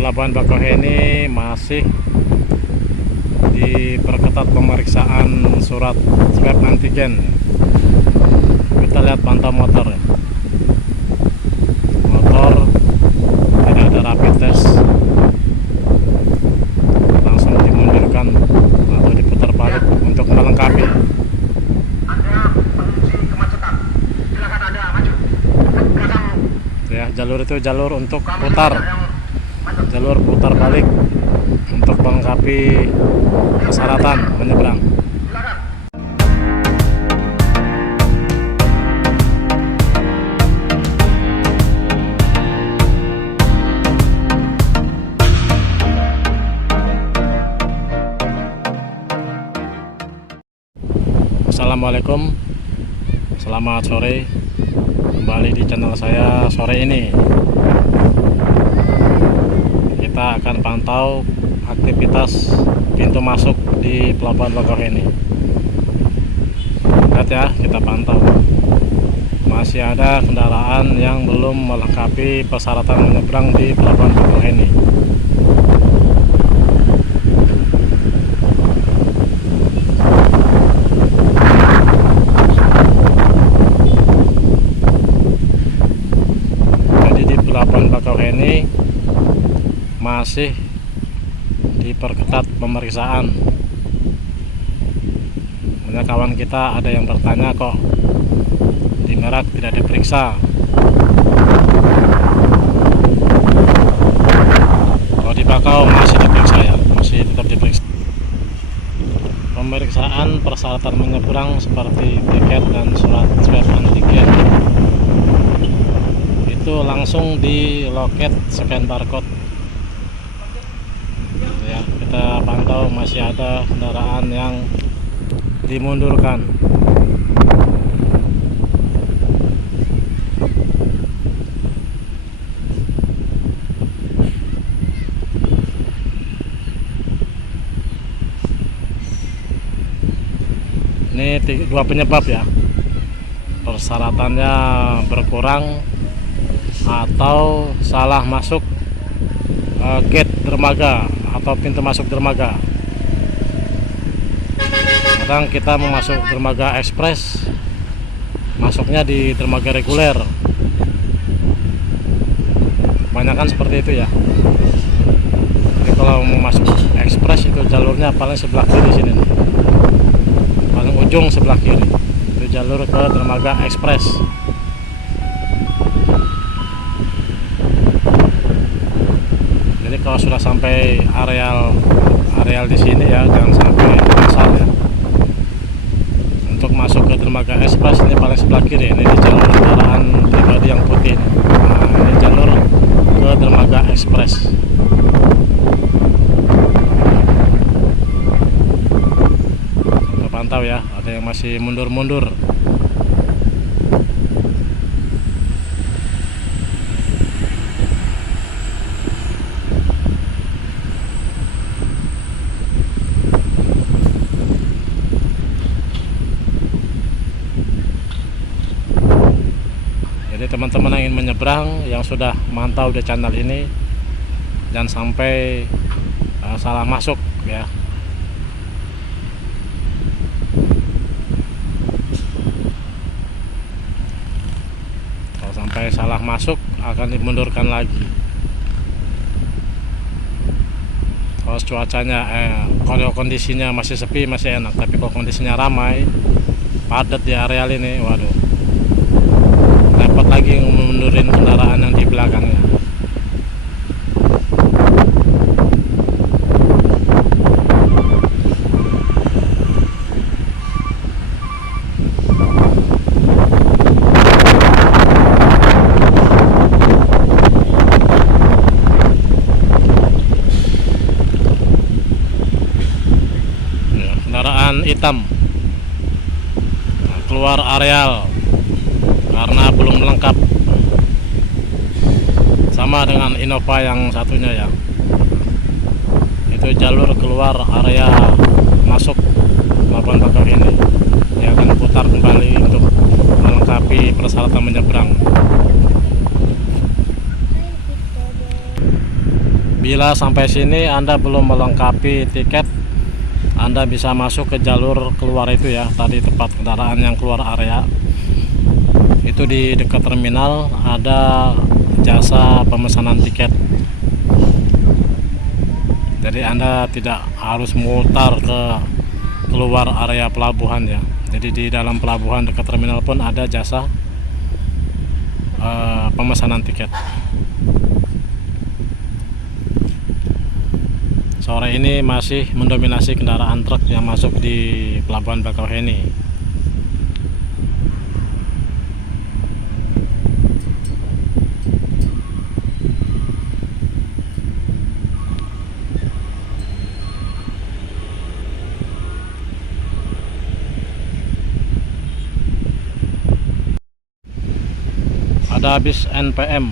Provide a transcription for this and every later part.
Pelabuhan Bakauheni masih diperketat pemeriksaan surat swab antigen. Kita lihat pantau motor ya. Motor tidak ada rapid test, langsung dimundurkan atau diputar balik untuk melengkapi. Ya, jalur itu jalur untuk putar, jalur putar balik untuk melengkapi persyaratan menyeberang. Assalamualaikum, selamat sore. Kembali di channel saya sore ini. Kita akan pantau aktivitas pintu masuk di Pelabuhan Bakauheni. Lihat ya, kita pantau. Masih ada kendaraan yang belum melengkapi persyaratan menyeberang di Pelabuhan Bakauheni. Pelabuhan Bakauheni masih diperketat pemeriksaan. Banyak kawan kita ada yang bertanya, kok di Merak tidak diperiksa? Kalau di Bakau masih diperiksa ya, masih tetap diperiksa. Pemeriksaan persyaratan menyeberang seperti tiket dan surat swab antigen itu langsung di loket scan barcode ya. Kita pantau masih ada kendaraan yang dimundurkan. Ini dua penyebab ya, persyaratannya berkurang atau salah masuk gate dermaga atau pintu masuk dermaga. Kadang kita mau masuk dermaga ekspres, masuknya di dermaga reguler. Kebanyakan seperti itu ya. Jadi kalau mau masuk ekspres itu jalurnya paling sebelah kiri sini nih. Paling ujung sebelah kiri. Itu jalur ke dermaga ekspres. Kalau sudah sampai areal di sini ya, jangan sampai asal ya. Untuk masuk ke dermaga ekspres ini paling sebelah kiri. Ini di jalur kendaraan pribadi yang putih. Nah, ini jalur ke dermaga ekspres. Kita pantau ya, ada yang masih mundur-mundur. Jadi teman-teman yang ingin menyeberang, yang sudah mantau di channel ini, jangan sampai salah masuk ya. Kalau sampai salah masuk akan dimundurkan lagi. Kalau cuacanya kalau kondisinya masih sepi masih enak, tapi kalau kondisinya ramai padat di areal ini, waduh, dapat lagi mundurin kendaraan yang di belakangnya. Ya, kendaraan hitam keluar areal karena belum lengkap, sama dengan Innova yang satunya ya. Itu jalur keluar area masuk Pelabuhan Bakauheni. Dia akan putar kembali untuk melengkapi persyaratan menyeberang. Bila sampai sini Anda belum melengkapi tiket, Anda bisa masuk ke jalur keluar itu ya, tadi tempat kendaraan yang keluar area. Itu di dekat terminal ada jasa pemesanan tiket. Jadi Anda tidak harus mutar ke keluar area pelabuhan ya. Jadi di dalam pelabuhan dekat terminal pun ada jasa pemesanan tiket. Sore ini masih mendominasi kendaraan truk yang masuk di Pelabuhan Bakauheni. Ada bis NPM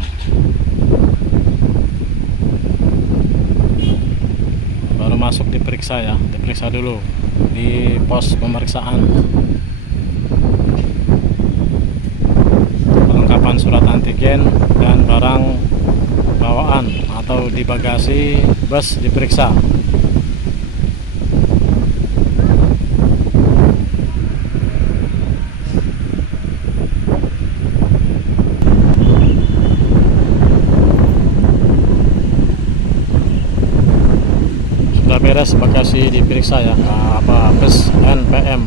baru masuk, diperiksa ya, diperiksa dulu di pos pemeriksaan, perlengkapan surat antigen dan barang bawaan atau di bagasi bus diperiksa. Beres bagasi diperiksa ya, apa bus NPM.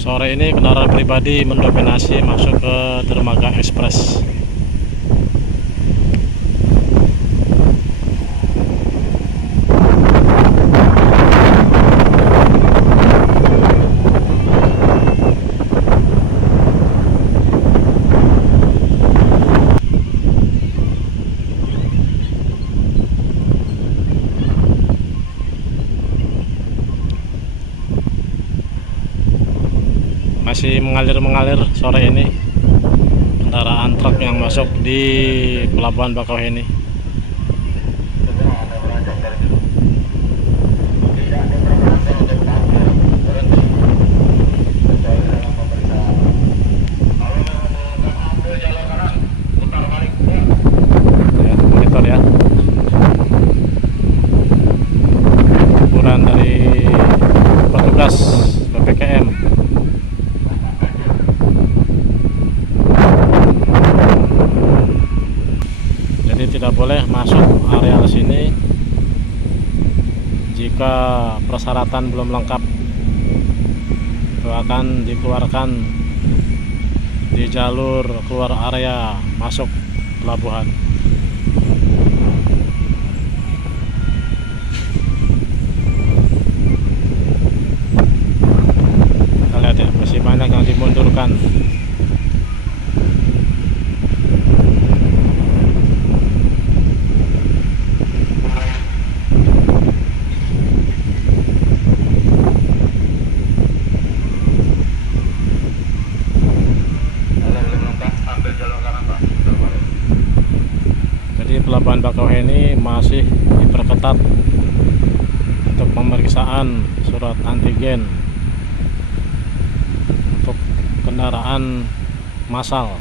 Sore ini kendaraan pribadi mendominasi masuk ke dermaga ekspres. Masih mengalir sore ini kendaraan truk yang masuk di Pelabuhan Bakauheni. Ya, monitor ya. Ukuran dari petugas PPKM. Tidak boleh masuk area sini jika persyaratan belum lengkap. Itu akan dikeluarkan di jalur keluar area masuk pelabuhan. Kita lihat ya, masih banyak yang dimundurkan. Pelabuhan Bakauheni masih diperketat untuk pemeriksaan surat antigen untuk kendaraan massal.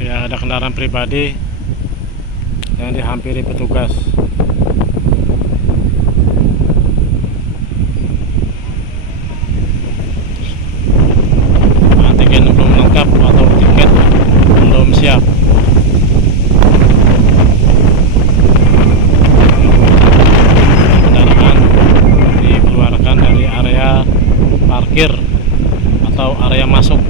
Ya, ada kendaraan pribadi yang dihampiri petugas. Atau tiket belum siap. Kendaraan dikeluarkan dari area parkir atau area masuk.